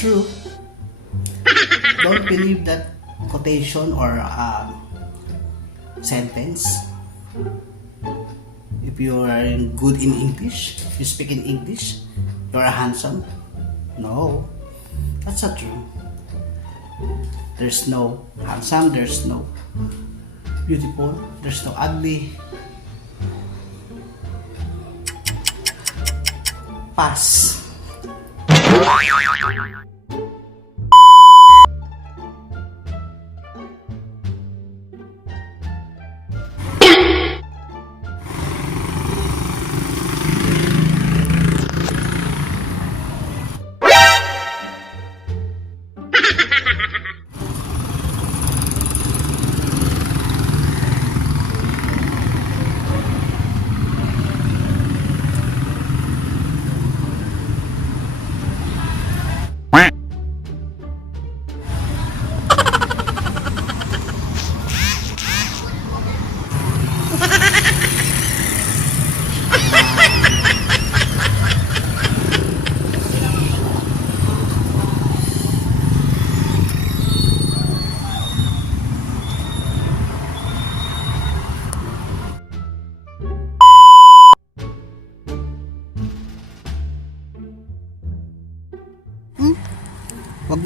true. Don't believe that quotation or sentence. If you are good in English, you speak in English, you are handsome. No, that's not true. There's no handsome, there's no beautiful, there's no ugly. Pass.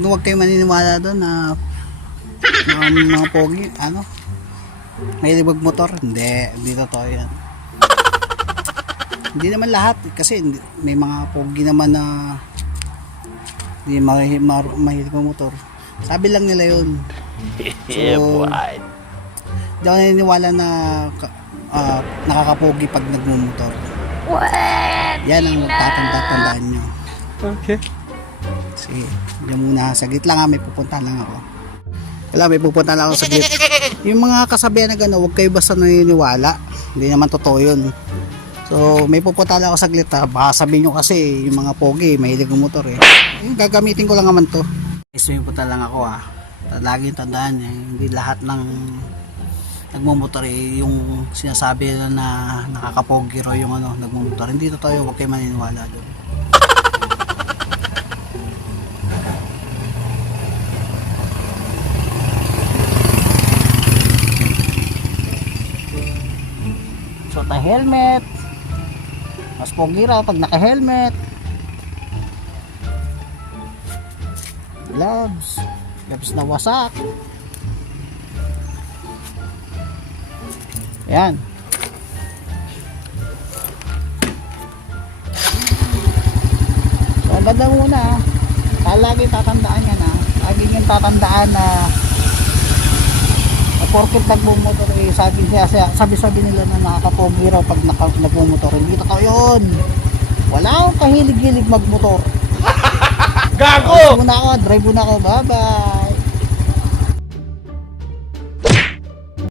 Wag kayo maniniwala doon na mga pogi, may libag motor. Hindi totoo yan. Hindi naman lahat, kasi may mga pogi naman na hindi mahilig motor. Sabi lang nila yun. So, hindi ako naniniwala na nakakapogi pag nagmumotor. Yan ang tatandaan nyo. Okay. Sige, diyan muna. Saglit lang may pupunta lang ako. May pupunta lang ako saglit. Yung mga kasabihan na gano'n, huwag kayo basta naniniwala. Hindi naman totoo yun. So, may pupunta lang ako saglit ha. Baka sabihin nyo kasi, yung mga pogi, mahilig ng motor eh. Gagamitin ko lang naman to. So, may pupunta lang ako ha. Lagi tandaan hindi lahat ng nagmumotor eh, yung sinasabi na nakakapogi ro yung nagmumotor. Hindi totoo yun, huwag kayo maniniwala doon. Suot ang helmet. Mas pogi raw pag naka-helmet. Gloves na wasak. Yan. So, ganda muna. Lagi tatandaan yan lagi yung tatandaan na porket nagmumotor sabi nila na nakakapogi raw pag nagmumotor. Hindi totoo yun. Wala akong kahilig-hilig magmotor. Gago! Drive muna ako. Bye bye.